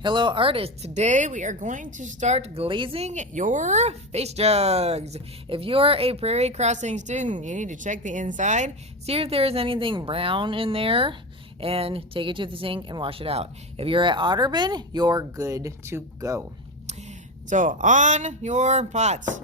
Hello artists, today we are going to start glazing your face jugs. If you're a Prairie Crossing student, you need to check the inside, see if there is anything brown in there, and take it to the sink and wash it out. If you're at Otterburn, you're good to go. So on your pots,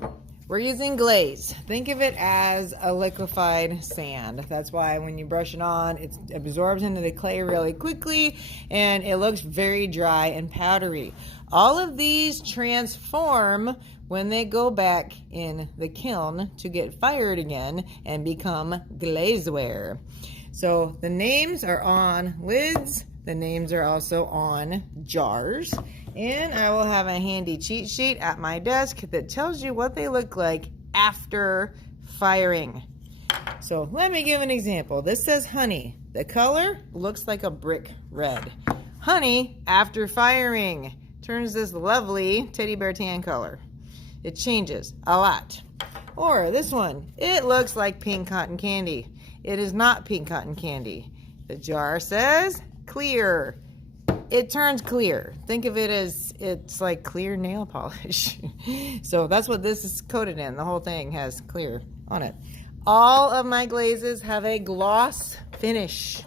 we're using glaze. Think of it as a liquefied sand. That's why when you brush it on, it absorbs into the clay really quickly and it looks very dry and powdery. All of these transform when they go back in the kiln to get fired again and become glazeware. So the names are on lids. The names are also on jars. And I will have a handy cheat sheet at my desk that tells you what they look like after firing. So let me give an example. This says honey. The color looks like a brick red. Honey, after firing, turns this lovely teddy bear tan color. It changes a lot. Or this one, it looks like pink cotton candy. It is not pink cotton candy. The jar says clear. It turns clear. Think of it as it's like clear nail polish. So that's what this is coated in. The whole thing has clear on it. All of my glazes have a gloss finish.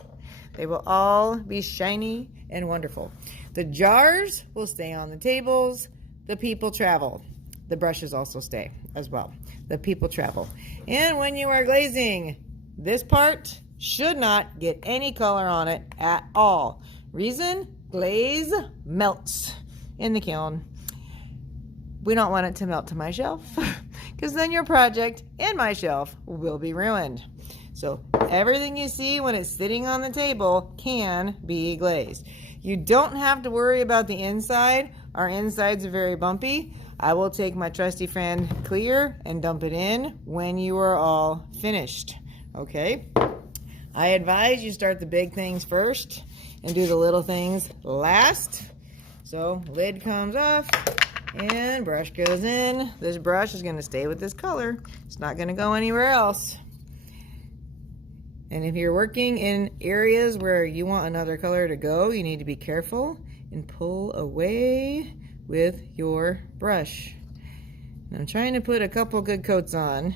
They will all be shiny and wonderful. The jars will stay on the tables. The people travel. The brushes also stay as well. The people travel. And when you are glazing, this part should not get any color on it at all. Reason? Glaze melts in the kiln. We don't want it to melt to my shelf because then your project and my shelf will be ruined. So everything you see when it's sitting on the table can be glazed. You don't have to worry about the inside. Our insides are very bumpy. I will take my trusty friend clear and dump it in when you are all finished. Okay? I advise you start the big things first and do the little things last. So lid comes off and brush goes in. This brush is going to stay with this color. It's not going to go anywhere else. And if you're working in areas where you want another color to go, you need to be careful and pull away with your brush. And I'm trying to put a couple good coats on.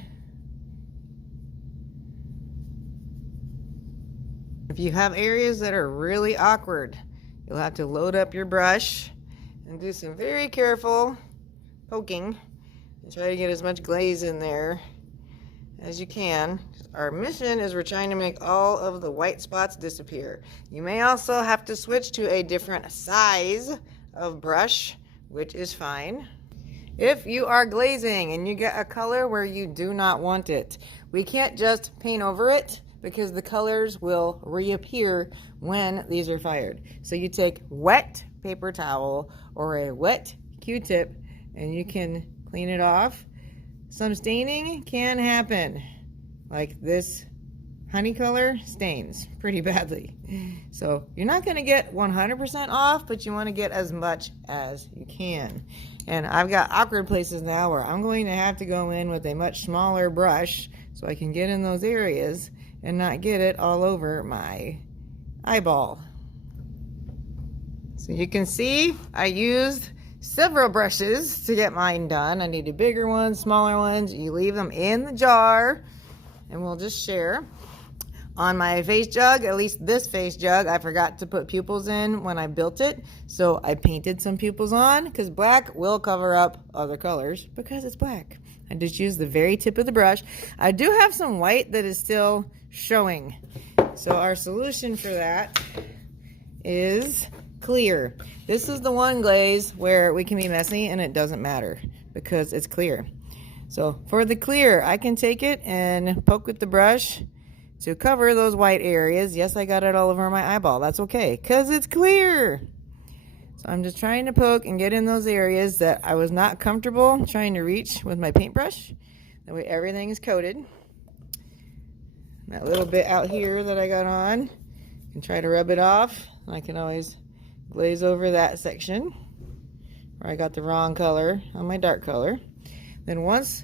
If you have areas that are really awkward, you'll have to load up your brush and do some very careful poking and try to get as much glaze in there as you can. Our mission is we're trying to make all of the white spots disappear. You may also have to switch to a different size of brush, which is fine. If you are glazing and you get a color where you do not want it, we can't just paint over it, because the colors will reappear when these are fired. So you take wet paper towel or a wet Q-tip and you can clean it off. Some staining can happen. Like this honey color stains pretty badly. So you're not gonna get 100% off, but you wanna get as much as you can. And I've got awkward places now where I'm going to have to go in with a much smaller brush so I can get in those areas and not get it all over my eyeball. So you can see I used several brushes to get mine done. I needed bigger ones, smaller ones. You leave them in the jar and we'll just share. On my face jug, at least this face jug, I forgot to put pupils in when I built it. So I painted some pupils on because black will cover up other colors because it's black. I just used the very tip of the brush. I do have some white that is still showing. So our solution for that is clear. This is the one glaze where we can be messy and it doesn't matter because it's clear. So for the clear, I can take it and poke with the brush to cover those white areas. Yes, I got it all over my eyeball. That's okay because it's clear. So I'm just trying to poke and get in those areas that I was not comfortable trying to reach with my paintbrush. That way everything is coated. That little bit out here that I got on, I can try to rub it off. I can always glaze over that section where I got the wrong color on my dark color. Then once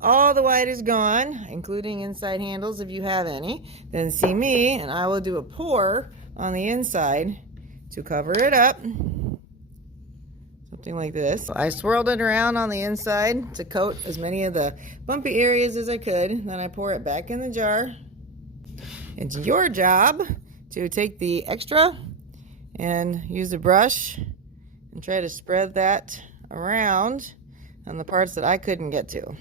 all the white is gone, including inside handles if you have any, then see me and I will do a pour on the inside to cover it up. something like this. I swirled it around on the inside to coat as many of the bumpy areas as I could. Then I pour it back in the jar. It's your job to take the extra and use a brush and try to spread that around on the parts that I couldn't get to.